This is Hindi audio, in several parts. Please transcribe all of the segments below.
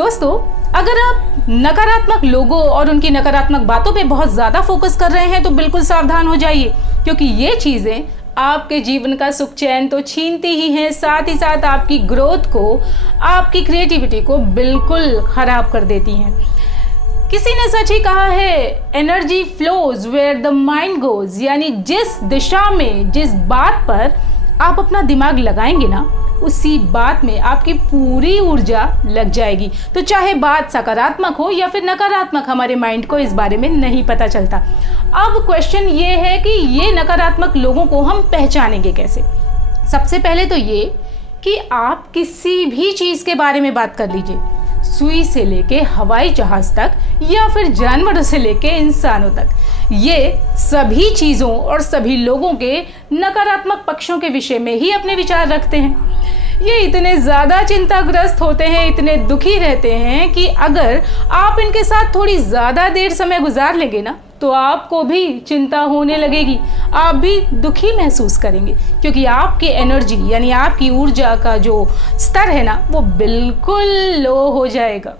दोस्तों, अगर आप नकारात्मक लोगों और उनकी नकारात्मक बातों पे बहुत ज़्यादा फोकस कर रहे हैं तो बिल्कुल सावधान हो जाइए, क्योंकि ये चीज़ें आपके जीवन का सुख चैन तो छीनती ही हैं, साथ ही साथ आपकी ग्रोथ को, आपकी क्रिएटिविटी को बिल्कुल ख़राब कर देती हैं। किसी ने सच ही कहा है, energy flows where the mind goes, यानी जिस दिशा में, जिस बात पर आप अपना दिमाग लगाएंगे ना, उसी बात में आपकी पूरी ऊर्जा लग जाएगी। तो चाहे बात सकारात्मक हो या फिर नकारात्मक, हमारे माइंड को इस बारे में नहीं पता चलता। अब क्वेश्चन ये है कि ये नकारात्मक लोगों को हम पहचानेंगे कैसे। सबसे पहले तो ये कि आप किसी भी चीज़ के बारे में बात कर लीजिए, सुई से लेके हवाई जहाज तक या फिर जानवरों से लेके इंसानों तक, ये सभी चीज़ों और सभी लोगों के नकारात्मक पक्षों के विषय में ही अपने विचार रखते हैं। ये इतने ज़्यादा चिंताग्रस्त होते हैं, इतने दुखी रहते हैं कि अगर आप इनके साथ थोड़ी ज़्यादा देर समय गुजार लेंगे ना, तो आपको भी चिंता होने लगेगी, आप भी दुखी महसूस करेंगे, क्योंकि आपकी एनर्जी यानी आपकी ऊर्जा का जो स्तर है ना, वो बिल्कुल लो हो जाएगा।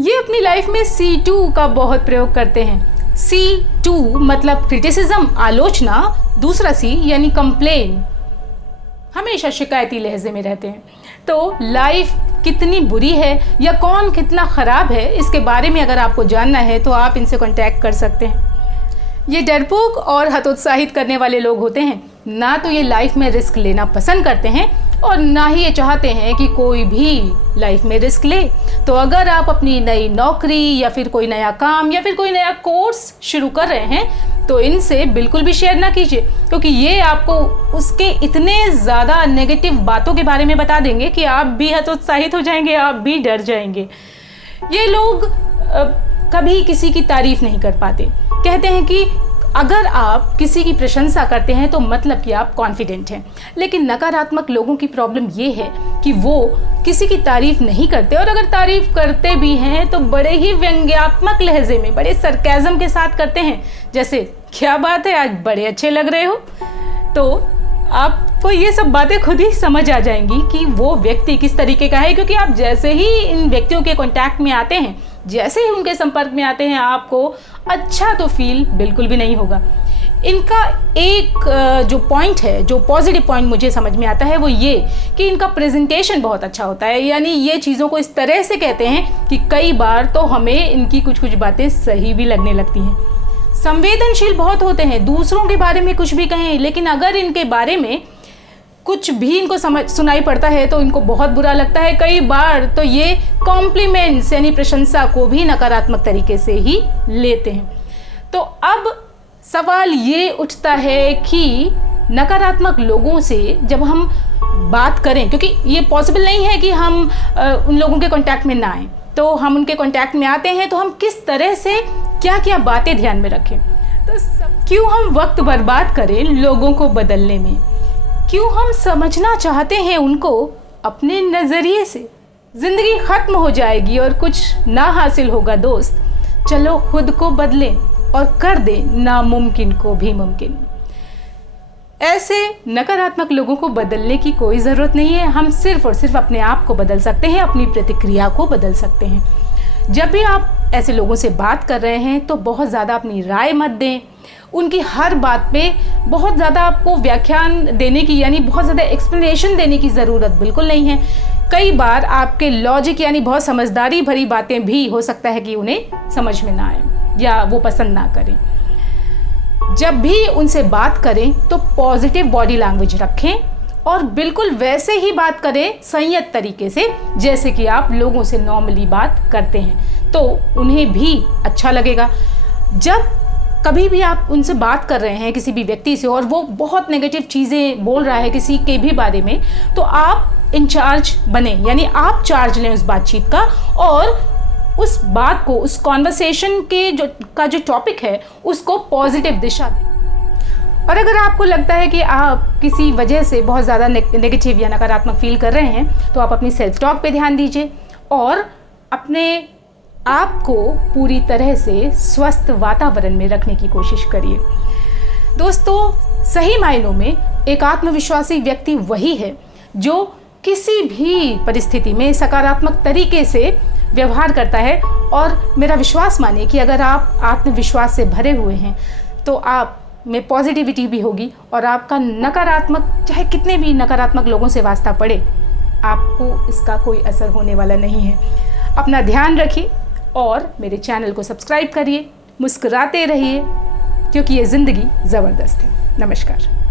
ये अपनी लाइफ में C2 का बहुत प्रयोग करते हैं। C2 मतलब क्रिटिसिज्म, आलोचना। दूसरा C यानी कंप्लेन, हमेशा शिकायती लहजे में रहते हैं। तो लाइफ कितनी बुरी है या कौन कितना ख़राब है, इसके बारे में अगर आपको जानना है तो आप इनसे कांटेक्ट कर सकते हैं। ये डरपोक और हतोत्साहित करने वाले लोग होते हैं। ना तो ये लाइफ में रिस्क लेना पसंद करते हैं और ना ही ये चाहते हैं कि कोई भी लाइफ में रिस्क ले। तो अगर आप अपनी नई नौकरी या फिर कोई नया काम या फिर कोई नया कोर्स शुरू कर रहे हैं तो इनसे बिल्कुल भी शेयर ना कीजिए, क्योंकि ये आपको उसके इतने ज़्यादा नेगेटिव बातों के बारे में बता देंगे कि आप भी हतोत्साहित हो जाएंगे, आप भी डर जाएंगे। ये लोग कभी किसी की तारीफ नहीं कर पाते। कहते हैं कि अगर आप किसी की प्रशंसा करते हैं तो मतलब कि आप कॉन्फिडेंट हैं। लेकिन नकारात्मक लोगों की प्रॉब्लम ये है कि वो किसी की तारीफ नहीं करते, और अगर तारीफ करते भी हैं तो बड़े ही व्यंग्यात्मक लहजे में, बड़े सरकाज़म के साथ करते हैं। जैसे, क्या बात है, आज बड़े अच्छे लग रहे हो। तो आपको ये सब बातें खुद ही समझ आ जाएंगी कि वो व्यक्ति किस तरीके का है, क्योंकि आप जैसे ही इन व्यक्तियों के कांटेक्ट में आते हैं, जैसे ही उनके संपर्क में आते हैं, आपको अच्छा तो फील बिल्कुल भी नहीं होगा। इनका एक जो पॉइंट है, जो पॉजिटिव पॉइंट मुझे समझ में आता है, वो ये कि इनका प्रेजेंटेशन बहुत अच्छा होता है। यानी ये चीज़ों को इस तरह से कहते हैं कि कई बार तो हमें इनकी कुछ कुछ बातें सही भी लगने लगती हैं। संवेदनशील बहुत होते हैं, दूसरों के बारे में कुछ भी कहें, लेकिन अगर इनके बारे में कुछ भी इनको सुनाई पड़ता है तो इनको बहुत बुरा लगता है। कई बार तो ये कॉम्प्लीमेंट्स यानी प्रशंसा को भी नकारात्मक तरीके से ही लेते हैं। तो अब सवाल ये उठता है कि नकारात्मक लोगों से जब हम बात करें, क्योंकि ये पॉसिबल नहीं है कि हम उन लोगों के कांटेक्ट में ना आएँ, तो हम उनके कांटेक्ट में आते हैं तो हम किस तरह से क्या क्या बातें ध्यान में रखें। तो क्यों हम वक्त बर्बाद करें लोगों को बदलने में, क्यों हम समझना चाहते हैं उनको अपने नज़रिए से। ज़िंदगी ख़त्म हो जाएगी और कुछ ना हासिल होगा दोस्त। चलो खुद को बदलें और कर दें नामुमकिन को भी मुमकिन। ऐसे नकारात्मक लोगों को बदलने की कोई ज़रूरत नहीं है। हम सिर्फ़ और सिर्फ अपने आप को बदल सकते हैं, अपनी प्रतिक्रिया को बदल सकते हैं। जब भी आप ऐसे लोगों से बात कर रहे हैं तो बहुत ज़्यादा अपनी राय मत दें। उनकी हर बात पे बहुत ज़्यादा आपको व्याख्यान देने की यानी बहुत ज़्यादा एक्सप्लेनेशन देने की ज़रूरत बिल्कुल नहीं है। कई बार आपके लॉजिक यानी बहुत समझदारी भरी बातें भी हो सकता है कि उन्हें समझ में ना आए या वो पसंद ना करें। जब भी उनसे बात करें तो पॉजिटिव बॉडी लैंग्वेज रखें और बिल्कुल वैसे ही बात करें, संयत तरीके से, जैसे कि आप लोगों से नॉर्मली बात करते हैं, तो उन्हें भी अच्छा लगेगा। जब कभी भी आप उनसे बात कर रहे हैं किसी भी व्यक्ति से और वो बहुत नेगेटिव चीज़ें बोल रहा है किसी के भी बारे में, तो आप इंचार्ज बने, यानी आप चार्ज लें उस बातचीत का और उस बात को, उस कॉन्वर्सेशन के जो टॉपिक है उसको पॉजिटिव दिशा दें। और अगर आपको लगता है कि आप किसी वजह से बहुत ज़्यादा नेगेटिव या नकारात्मक फील कर रहे हैं, तो आप अपनी सेल्फ टॉक पे ध्यान दीजिए और अपने आपको पूरी तरह से स्वस्थ वातावरण में रखने की कोशिश करिए। दोस्तों, सही मायनों में एक आत्मविश्वासी व्यक्ति वही है जो किसी भी परिस्थिति में सकारात्मक तरीके से व्यवहार करता है। और मेरा विश्वास मानिए कि अगर आप आत्मविश्वास से भरे हुए हैं तो आप में पॉजिटिविटी भी होगी और आपका नकारात्मक, चाहे कितने भी नकारात्मक लोगों से वास्ता पड़े, आपको इसका कोई असर होने वाला नहीं है। अपना ध्यान रखिए और मेरे चैनल को सब्सक्राइब करिए, मुस्कुराते रहिए, क्योंकि ये ज़िंदगी ज़बरदस्त है। नमस्कार।